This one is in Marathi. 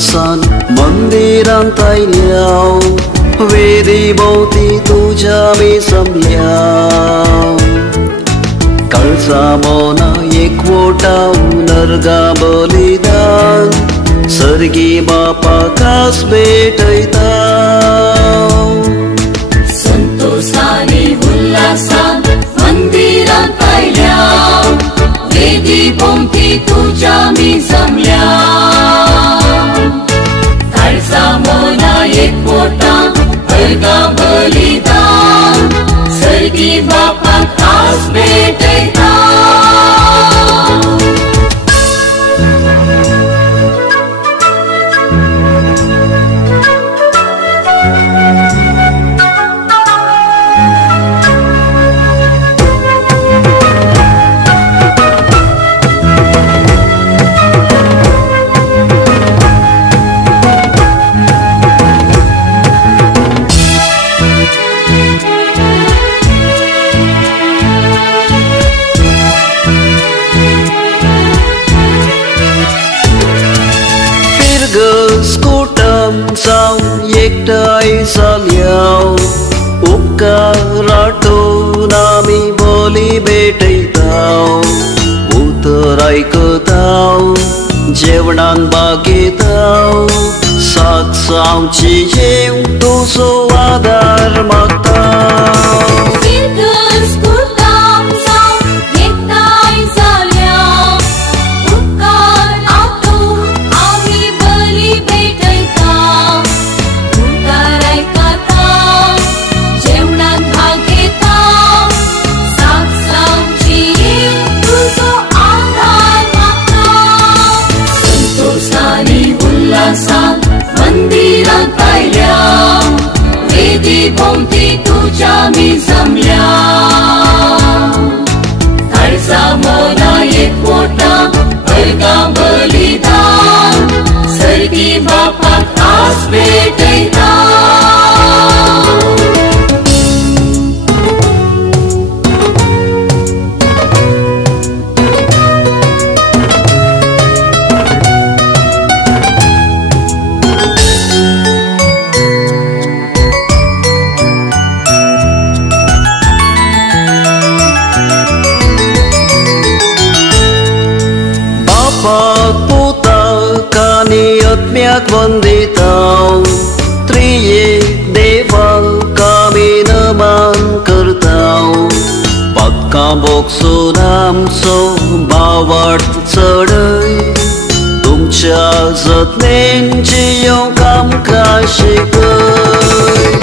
उल्हासान मंदिरांत आयल्या वेदी भोवती तुझ्या मी जमल्या काळजा मोना एकवोटा नरगा बलिदान सर्गी बापा कास भेटयता संतोषानी उल्हासान मंदिरांत आयल्या वेदी भोवती तुझ्या मी जमल्या काळजा मोना एकवोटा नरगा बलिदान सर्गी बापा कास भेटयता एकटाई जाल्या उपकारातून आमी बोली भेटयताव उतर आयकताव जेवणान बागेताव साथ जावची जेव तुजो आदार मागताव मंदिरांत आयल्या वेदी भोवती तुझ्या मी जमल्या काळजा मोना एकवोटा नरगा बलिदान सर्गी बापा कास भेटयता आत्म्याक वंदिताव त्रियेक देवाक आमी नमन करताव पक्का बोगसून आमचो भावार्थ चढय तुमच्या जतनेन जियोंक आमकां शिकय